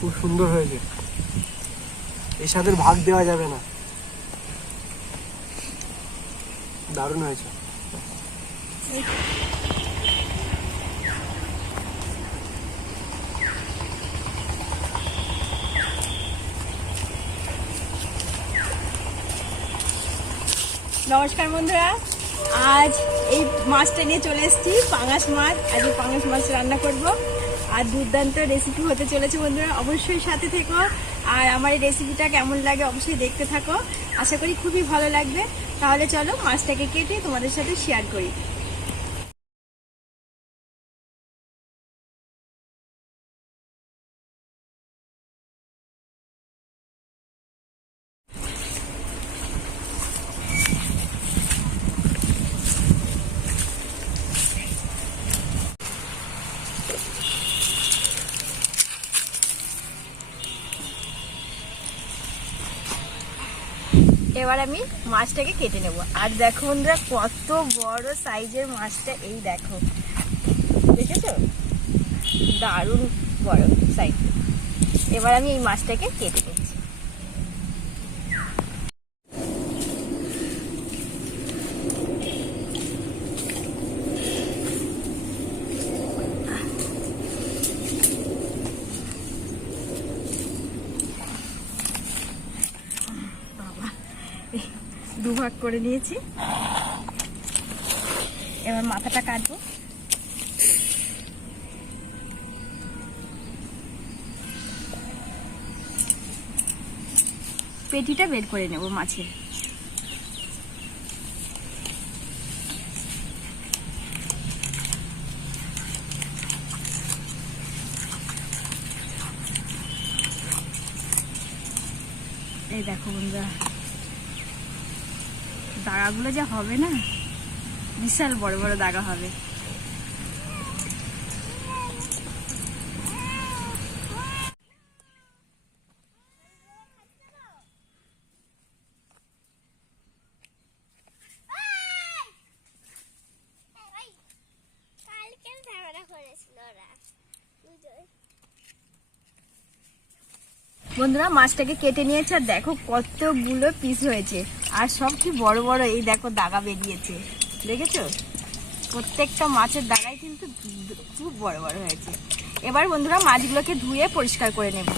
খুব সুন্দর হয়েছে, এর সাথে ভাগ দেওয়া যাবে না, দারুণ হয়েছে। নমস্কার বন্ধুরা, আজ এই মাছটা নিয়ে চলে এসেছি, পাঙাশ মাছ। আজ এই পাঙাশ মাছ রান্না করব আর দুর্দান্ত রেসিপি হতে চলেছে বন্ধুরা, অবশ্যই সাথে থেকো। আর আমার এই রেসিপিটা কেমন লাগে অবশ্যই দেখতে থাকো, আশা করি খুবই ভালো লাগবে। তাহলে চলো মাছটাকে কেটে তোমাদের সাথে শেয়ার করি। এবার আমি মাছটাকে কেটে নেব। আর দেখো বন্ধুরা, কত বড় সাইজের মাছটা, এই দেখো, দেখেছো, দারুণ বড় সাইজ। এবার আমি এই মাছটাকে কেটে নিচ্ছি। দুভাগ করে নিয়েছি, এবার মাথাটা কাটবো। পেটিটা বের করে নেব মাছের। এই দেখো বন্ধুরা, দাগাগুলো যা হবে না, বিশাল বড় বড় দাগা হবে। বন্ধুরা, মাছটাকে কেটে নিয়েছে আর দেখো কতগুলো পিস হয়েছে, আর সব কি বড় বড়। এই দেখো দাগা বেরিয়েছে, দেখেছো, প্রত্যেকটা মাছের দাগাই কিন্তু খুব বড় বড় হয়েছে। এবার বন্ধুরা মাছগুলোকে ধুয়ে পরিষ্কার করে নেব।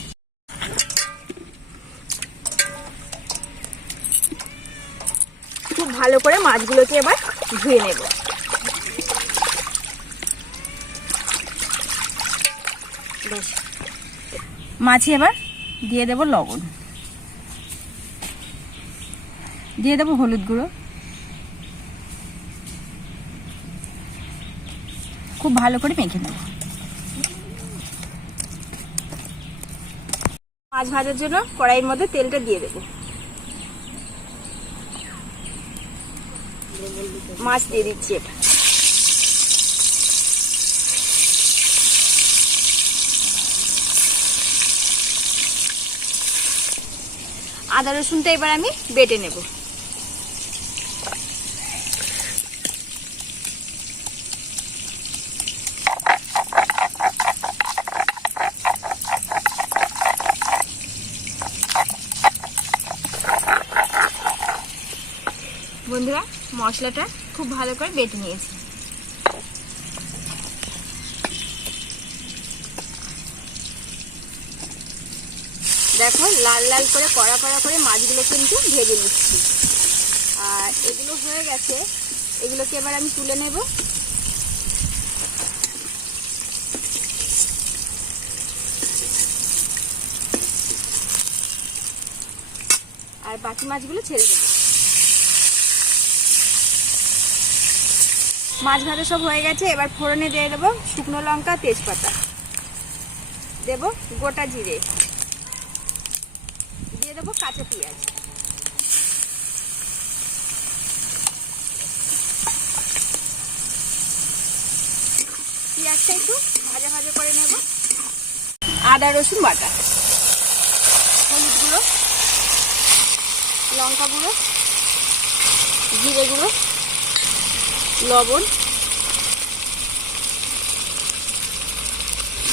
খুব ভালো করে মাছগুলোকে এবার ধুয়ে নেব। বেশ, মাছে এবার দিয়ে দেব লবণ, দিয়ে দেব হলুদ গুঁড়ো, খুব ভালো করে মেখে নেব। মাছ ভাজার জন্য কড়াইয়ের মধ্যে তেলটা দিয়ে দেব। মাছ দিয়ে দিচ্ছি এটা। আদা রসুনটা এবার আমি বেটে নেব। বন্ধুরা, মশলাটা খুব ভালো করে বেটে নিয়েছি। দেখো লাল লাল করে কড়া কড়া করে মাছগুলো কিন্তু ভেজে নিচ্ছি। আর এগুলো হয়ে গেছে, এগুলোকে এবার আমি তুলে নেব। আর বাকি মাছগুলো ছেড়ে দেবো। মাছ ভাজা সব হয়ে গেছে, এবার ফোড়নে দিয়ে দেবো শুকনো লঙ্কা, তেজপাতা, দেব গোটা জিরে, দিয়ে দেবো কাঁচা পেঁয়াজ, পেঁয়াজটা একটু ভাজা ভাজা করে নেব। আদা রসুন বাটা, হলুদ গুঁড়ো, লঙ্কা গুঁড়ো, জিরে গুঁড়ো, লবণ,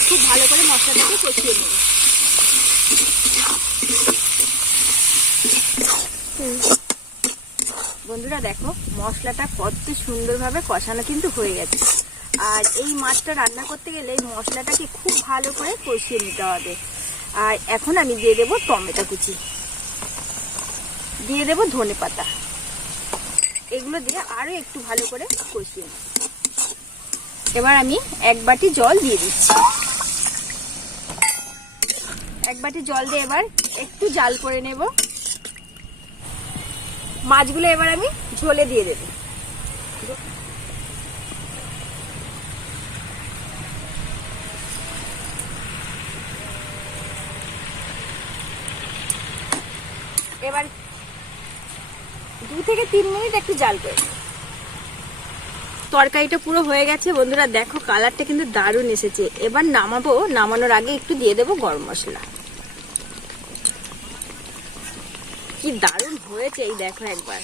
খুব ভালো করে মশলাটাকে কষিয়ে নেব। বন্ধুরা দেখো মশলাটা কত সুন্দরভাবে কষানো কিন্তু হয়ে গেছে। আর এই মাছটা রান্না করতে গেলে এই মশলাটাকে খুব ভালো করে কষিয়ে নিতে হবে। আর এখন আমি দিয়ে দেবো টমেটো কুচি, দিয়ে দেবো ধনেপাতা, এগুলো দিয়ে আরো একটু ভালো করে কষিয়ে নেব। এবার আমি 1 বাটি জল দিয়ে দিচ্ছি। 1 বাটি জল দিয়ে এবার একটু জাল করে নেব। মাছগুলো এবার আমি ঝোলে দিয়ে দেব। এবার 2 থেকে 3 মিনিট একটু জাল করে নেব। তরকারিটা পুরো হয়ে গেছে বন্ধুরা, দেখো কালারটা কিন্তু দারুণ এসেছে। এবার নামাবো, নামানোর আগে একটু দিয়ে দেবো গরম মশলা। কি দারুণ হয়েছে এই দেখো একবার।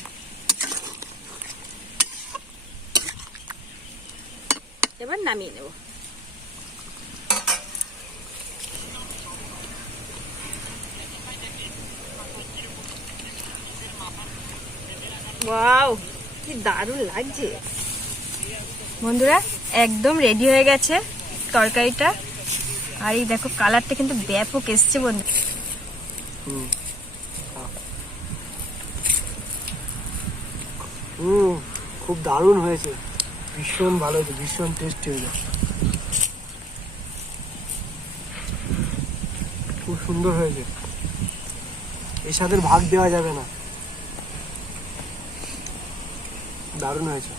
এবার নামিয়ে নেব। ওয়াও, কি দারুণ লাগছে বন্ধুরা। একদম রেডি হয়ে গেছে তরকারিটা। আর এই দেখো কালারটা কিন্তু ব্যাপক এসছে বন্ধু। খুব দারুণ হয়েছে, ভীষণ ভালো হয়েছে, ভীষণ টেস্টি হয়েছে, খুব সুন্দর হয়েছে। এর সাথে ভাগ দেওয়া যাবে না, দারুণ হয়েছে।